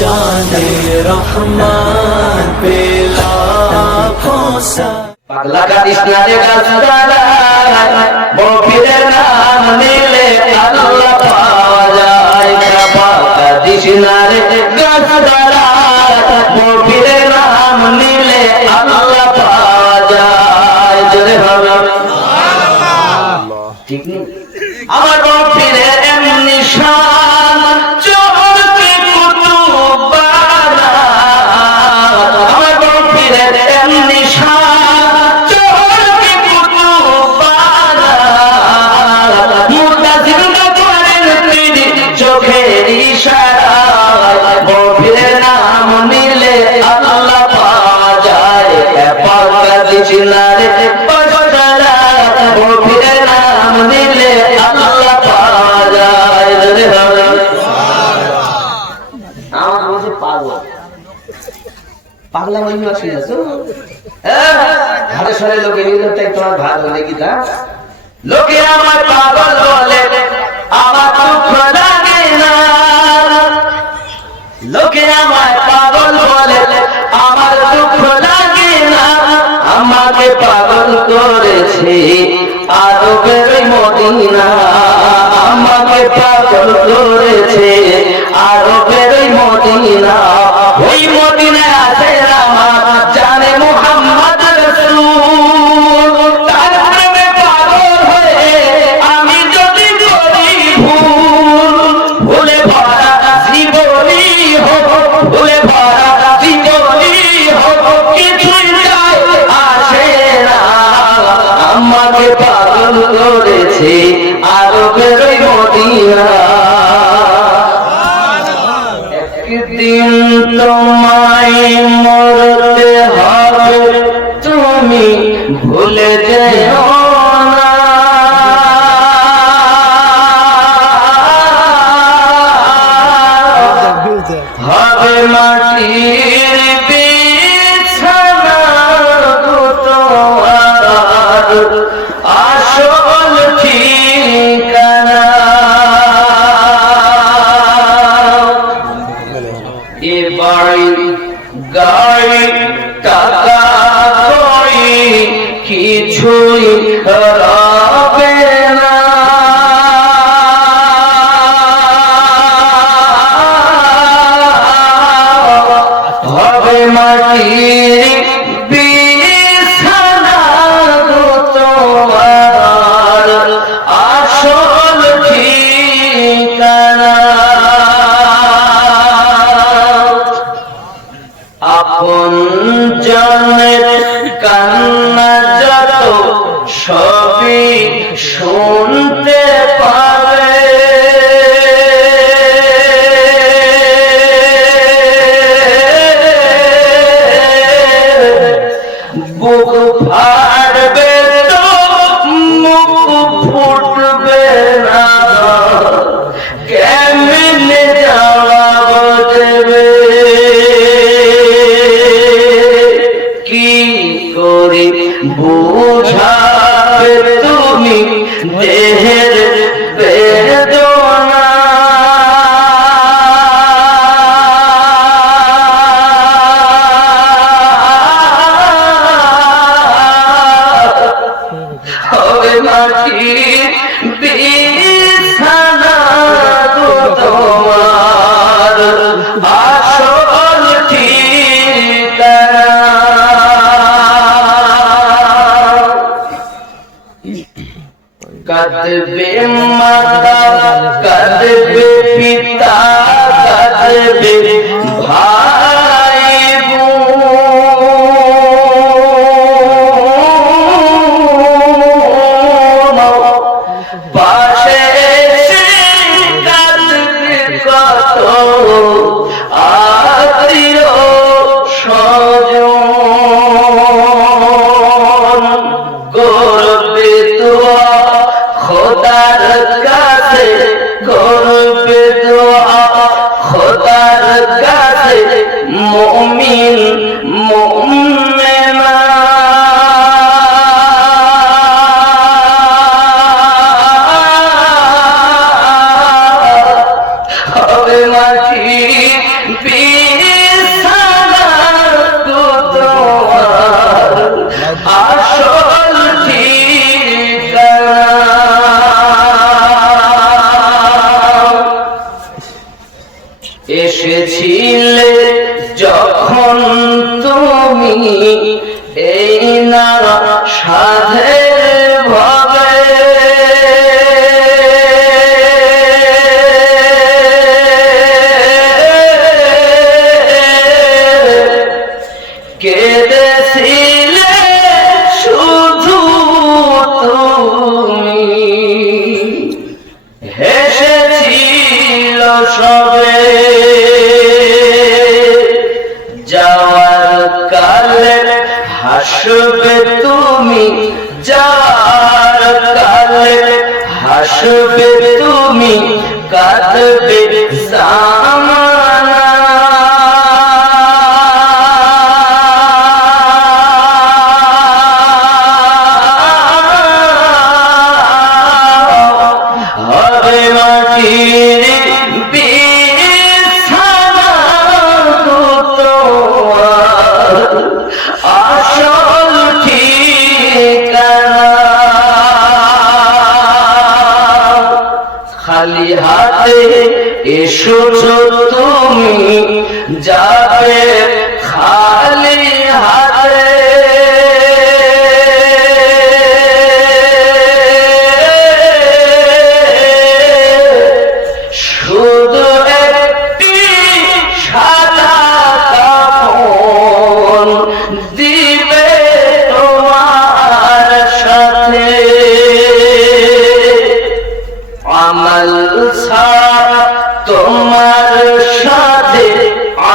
जाने रहमान पे लाखों सा পাগলা কাদিস না রে গাছদারা মফিদের নাম নিলে আল্লাহ পাওয়া যায় পাগলা কাদিস না রে গাছদারা মফিদের নাম নিলে আল্লাহ পাওয়া যায় জোরে হবে সুবহানাল্লাহ ঠিক নেই আমার মফিদের এমনি শান চোরকে কুতুব বানা আমার মফিদের এমনি শান চোখের ইশারায় মফিদের নাম নিলে আল্লাহ পাওয়া যায় পাগলা কাদিস না রে গাছদারা মফিদের নাম নিলে আল্লাহ পাওয়া যায় জোরে হবে সুবহানাল্লাহ আমার বলছে পাগলা মহিমা শুনেছো ঘরে সরে লোকে নিলটাই তোমার ভালো নাকি তা লোকে আমার পাগল বলে আমার দুঃখ লাগে না লোকে আমায় পাগল বলে আমার দুঃখ লাগে না আমাকে পাগল করেছে আরবের মদিনা আমাকে পাগল করেছে আরবের মদিনা ওই মদিনায় আছে আমার জানে মুহাম্মদ রাসূল তার প্রেমে পাগল হয়ে আমি যদি করি ভুল ভুলে ভরা জীবনী হোক ভুলে ভরা জীবনী হোক কিছুই যায় আসে না আমাকে পাগল করেছে আরবের মদিনা একদিন তোমায় মরতে হবে তুমি ভুলে যেও না হবে মাটির বিছানা গো তোমার আসল ঠিকানা এ বাড়ি গাড়ি টাকা কড়ি কিছুই রবে না হবে মাটির বিছানা গো তোমার আসল ঠিকানা আপন জনের কান্না যত সবই শুনতে পাবে বুক ফাটবে তো মুখ ফুটবে না কেমনে জবাব দেবে কি করে বুঝাবে তুমি দেহের বেদনা হবে মাটির বিছানা গো তোমার আসল ঠিকানা কাঁদবে মাতা কাঁদবে পিতা কাঁদবে ভাই বোন পাশে এসে কাঁদবে কত আত্মীয় স্বজন করবে দোয়া খোদার কাছে করবে দোয়া খোদার কাছে মুমিন মুমিনা হবে মাটি এসেছিলে যখন তুমি এই না সাধের ভাবে, কেঁদেছিলে শুধু তুমি, হেসেছিল সবে যাওয়ার কালে, হাসবে তুমি যাওয়ার কালে, হাসবে তুমি কাঁদবে জামানা। হবে মাটির বিছানা তোমার আসল ঠিকানা, খালি হাতে এসেছো তুমি যাবে খালি হাতে, শুধু একটি সাদা কাফন দিবে তোমার সাথে, আমল ছাড়া তোমার সাথে,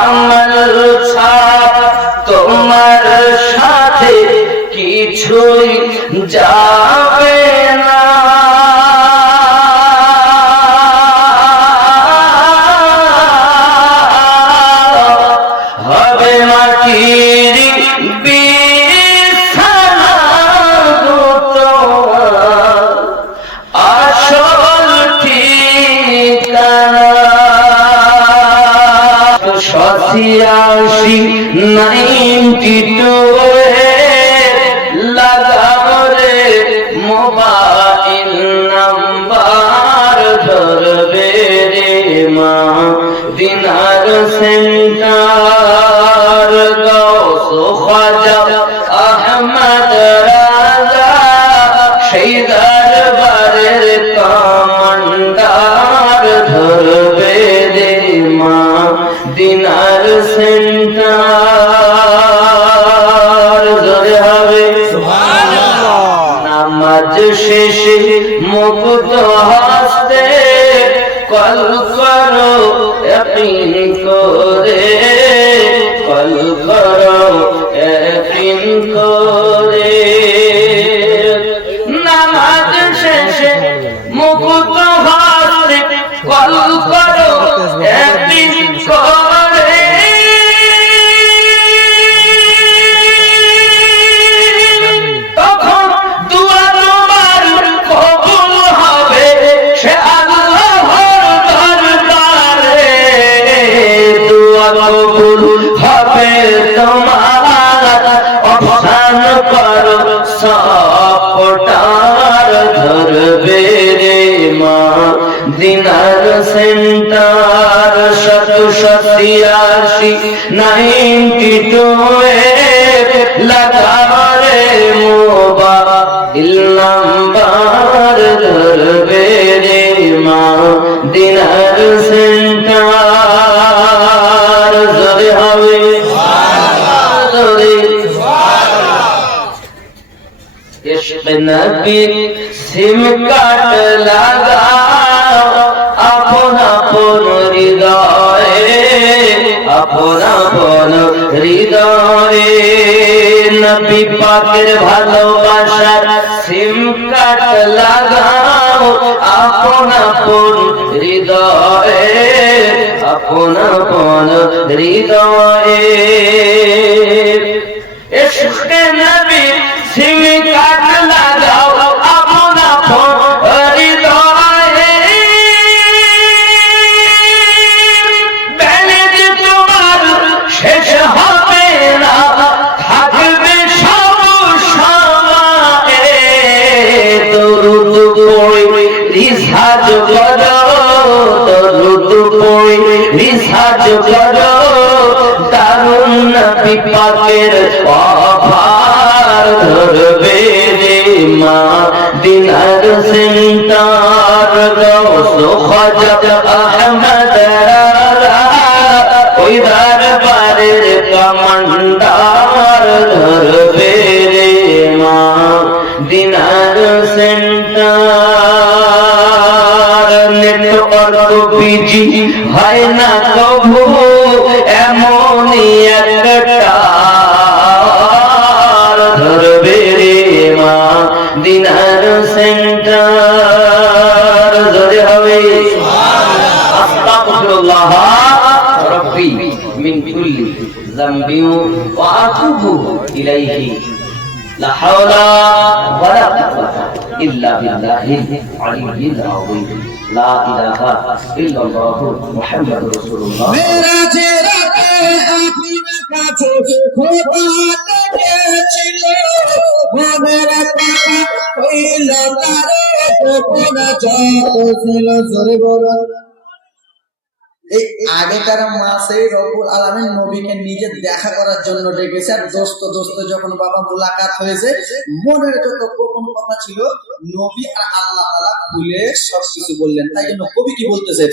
আমল ছাড়া তোমার সাথে কিছুই যাবে না। হবে মাটির বিছানা তোমার আসল ঠিকানা। 92 লাগাও রে মোবাইল নাম্বার, ধরবে রে মা দিনার সেন্টার, গাউস খাজা আহমদ রাজা সেই দরবারের কমান্ডার, ধরবে রে মা দিনার সেন্টার। ধরে হবে নামাজ শেষে মুক্ত হস্তে কল করো ইয়াকিন করে, কল করো ইয়াকিন করে, নামাজ শেষে মুক্ত হস্তে কল করো ইয়াকিন করে, তখন দুয়া তোমার কবুল হবে সে আল্লাহর দরবারে, দুয়া কবুল হবে তোমার অবসান করো সাপটার, ধরবে রে মা দিনার সেন্টার। 92 লাগাও রে মোবাইল নাম্বার, ধরবে রে মা দিনার সেন্টার। জোরে হবে জোরে ইশক নবী সিম কাট লাগাও আপন আপন হৃদয়ে, আপন আপন হৃদয়ে, নবী পাকের ভালোবাসার সিম কাট লাগাও আপন আপন হৃদয়ে, আপন আপন হৃদয়ে। ইশক নবী সিম কাট লাগাও আপন আপন হৃদয়ে, বেনিজ তোমার শেষ হবে না, থাকবে সব সময়ে, দরুদ পড়ে রিসাজ করো, দরুদ পড়ে রিসাজ জিহাদ করো দারুন নবী পাকের অভার ধরবে রে মা দিনার সেন্টার গৌস খাজা আহমদ ওই দরবারের কমান্ডার ধরবে রে মা দিনার সেন্টার নেটওয়ার্ক বিজি হয় না কবু এমনই একটা ধরবে রে মা দিনার সেন্টার ধরে হবে আস্তাগফিরুল্লাহ রব্বি মিন কুল্লি যামবিন ওয়া আতুবু ইলাইহি লা হাওলা ওয়ালা কুওয়াতা ইল্লা বিল্লাহিল আলিয়্যিল আযীম লা ইলাহা ইল্লাল্লাহ মুহাম্মাদুর রাসূলুল্লাহ মেরাজে রাতে আপনার কাছে খোদা ডেকেছিল মনের কথা হইল তারে গোপন ছিল জোরে বলো এই আগেকার মাসে রব্বুল আলামিন নবীকে নিজে দেখা করার জন্য ডেকেছে আর দোস্ত যখন বাবা মুলাকাত হয়েছে মনের যত গোপন কথা ছিল নবী আর আল্লাহ তাআলা খুলে সবকিছু বললেন। তাই জন্য কবি কি বলতেছে,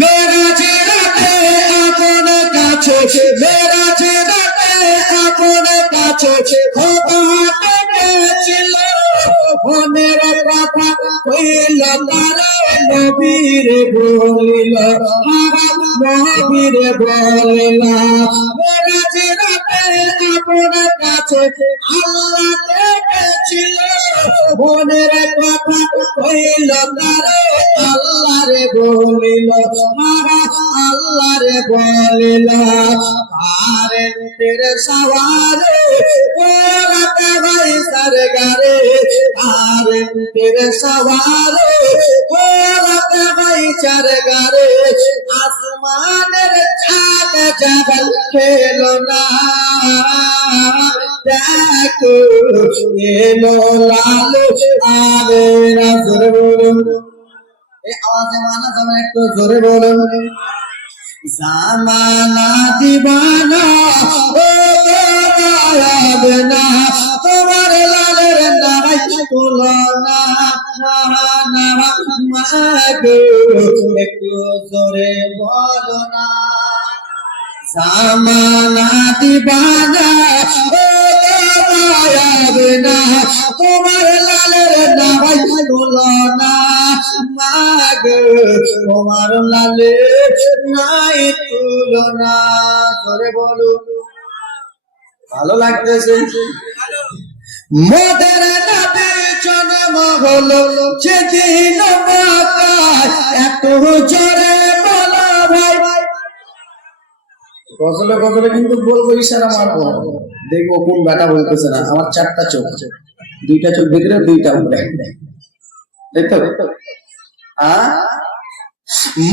মেরাজে রাতে আপনার কাছে মেরাজে রাতে আপনার কাছে খোদা ডেকেছিল মনের কথা হইল তারে নবীর বলিল নবীর বলিল মেরাজে রাতে আপনার কাছে আল্লাহ ডেকেছিল মনের কথা হইল তারে আল্লাহর বলিল আল্লাহর বলিল আরে তেরে সওয়ারে রাতে ভাই সরগারে আরে তেরে সওয়ারে রাতে ভাই সরগারে আসমানের চাঁদ জগল খেলো না দেখো এলো লালু আরে জোরে বলুন এই আওয়াজে মানা যাবে একটু জোরে বলুন জামানা দিবানা ও না তোমার লালের নাই তুলনা মাগো একটু জোরে বলো না জামানা দিবানা ও না তোমার লালের নাই তুলনা মাগো তোমার লালের নাই তুলনা জোরে বলো ভালো লাগতেছে মোদের নবী জন্ম হলো যেদিন মক্কায় এত জোরে বলো ভাই গজলে কিন্তু বলবো ইশারা মারবো দেখবো কোন বেটা বলতেছে না আমার চারটা চোখ দুইটা চোখ ভিতরে দুইটা উপরে তাই তো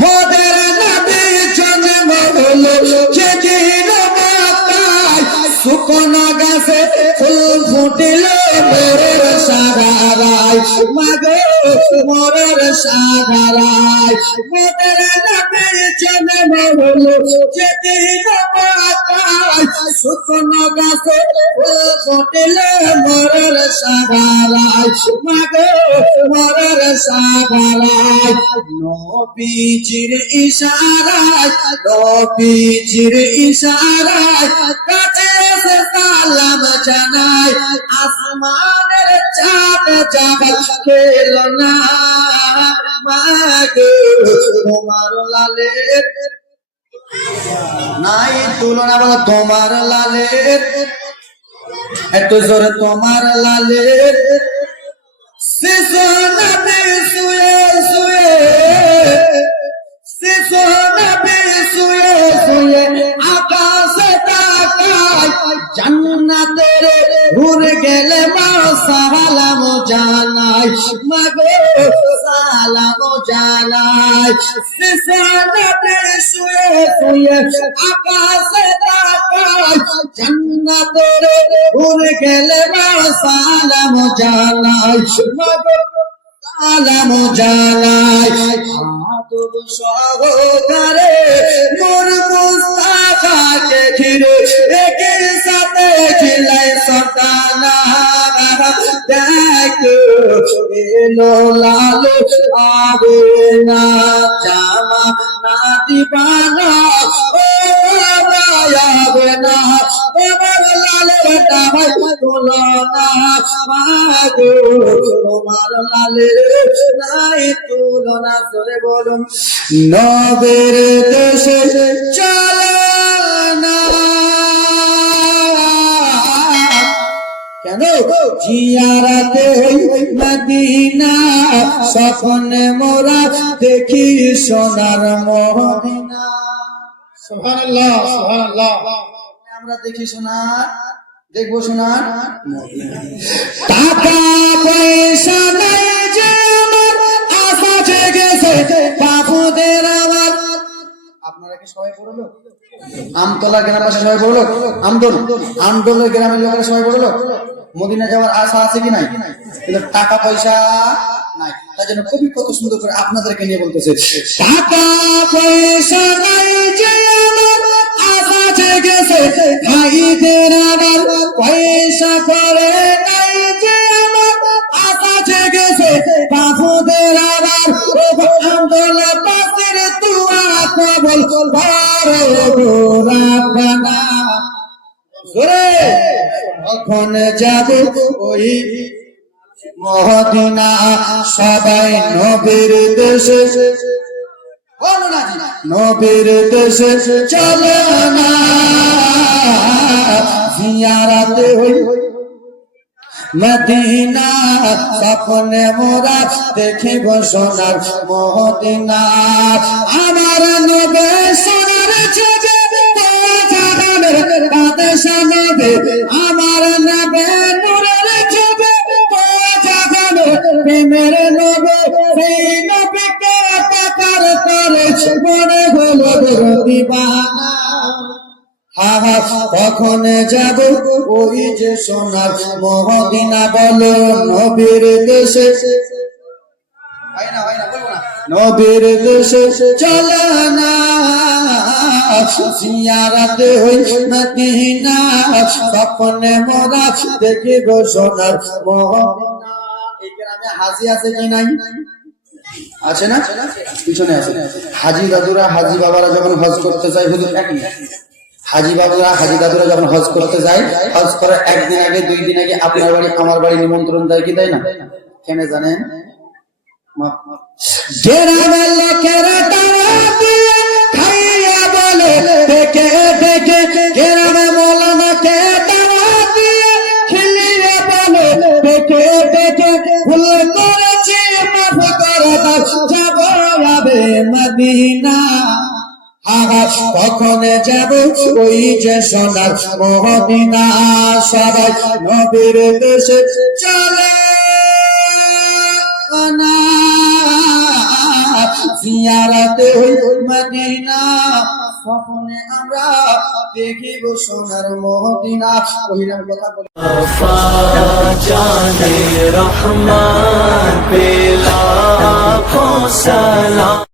মোদের নবী জন্ম হলো যেদিন মক্কায় শুকনো গাছে ফুল ফুটিল মোরের সাগারায় মাগো মোরের সাগারায় মোদের নবী জন্ম হলো যেদিন মক্কায় শুকনো গাছে ফুল ফুটিল মোরের সাগারায় মাগো মোরের সাগারায় নবীজির ইশারায় কাছে এসে সালাম জানাই আসমানের চাঁদ জগল খেলো না মাগো তোমার লালের নাই তুলনা বলো তোমার লালের একটু জোরে তোমার লালের শিশু নবী শুয়ে শুয়ে শিশু নবী শুয়ে শুয়ে আকাশে তাকায় জান্নাতের ঘুরে গেলে মা সালাম জানাই মাগো সালাম জানাই শিশু নবী শুয়ে শুয়ে আকাশে তাকায় জান্নাতের ঘুরে গেলে মা সালাম জানাই মাগো সালাম জানাই আদব সহকারে মোর রে একে সাথে খিলাই সতানা দেখো এলো লালো আবে না জামা না দিবানা ও আবে না এবার লালের দামাই তুলনা মাগো তোমার লালের নাই তুলনা করে বলুন নবের দেশে চলনা কেন জিয়ারাতে মদিনা স্বপ্নে মোরা দেখি সোনার মদিনা সুবহানাল্লাহ সুবহানাল্লাহ আমরা দেখি সোনার দেখবো সোনার মদিনা টাকা পয়সা নাই যে আমার আশা জেগেছে বাবুদের আমার আপনারা কি সবাই পড়লো আমতলা গ্রামের পাশে সবাই পড়লো আমদলের গ্রামের লোকেরা সবাই পড়লো মদিনা যাওয়ার আশা আছে কি নাই কিন্তু টাকা পয়সা নাই তার জন্য কবি কত সুন্দর করে আপনাদেরকে নিয়ে বলতেছে টাকা পয়সা নাই যে আমার আশা জেগেছে ভাইদের আমার পয়সা করে নাই যে আমার আশা জেগেছে বাবুদের আমার আমদলা পাশের তুয়া কবল ভারে গোরাবানা কখন যাবে ওই মদিনা সবাই নবীর দেশে নবীর দেশে চলে না জিয়ারাতে হই মদিনা স্বপ্নে মোরা দেখিব সোনার মদিনা আমার নবে সোনার ছবি জাগানের বাদশা নবে আমার নবে নূরের ছবি জাগানের প্রেমের নবে সেই নবীকে তাকার করে মনে হলো দিবানা কখন যাব ওই যে সোনার মদিনা বলো নবীর দেশে নবীর দেশে চলে না জিয়ারাতে হই মদিনা স্বপ্নে মোরা দেখিব সোনার মদিনা এই গ্রামে হাজি আছে কি নাই আছে না পিছনে আছে হাজি দাদুরা হাজি বাবারা যখন হজ করতে যায় হুজুর একই হাজি বাবুরা হাজি দাদুরা যখন হজ করতে যায় হজ করার একদিন আগে 2 দিন আগে আপনার বাড়ি আমার বাড়ি নিমন্ত্রণ দেয় কি দেয় না কেন জানেন গ্রামের লোকেরা তারা দিয়ে খাইয়া বলে দেখে দেখে গ্রামে মৌলানাকে তারা দিয়ে খেলিয়ে বলে দেখে দেখে ভুল করেছি মাফ করে দাও যাব যাবে মদিনা কখন যাব ওই যে সোনার মদিনা সবাই নবীর দেশে চলে না জিয়ারাতে হই মদিনা স্বপ্নে আমরা দেখিব সোনার মদিনা কহিলাম কথা বলে जाने रहमान पे लाखों सलाम।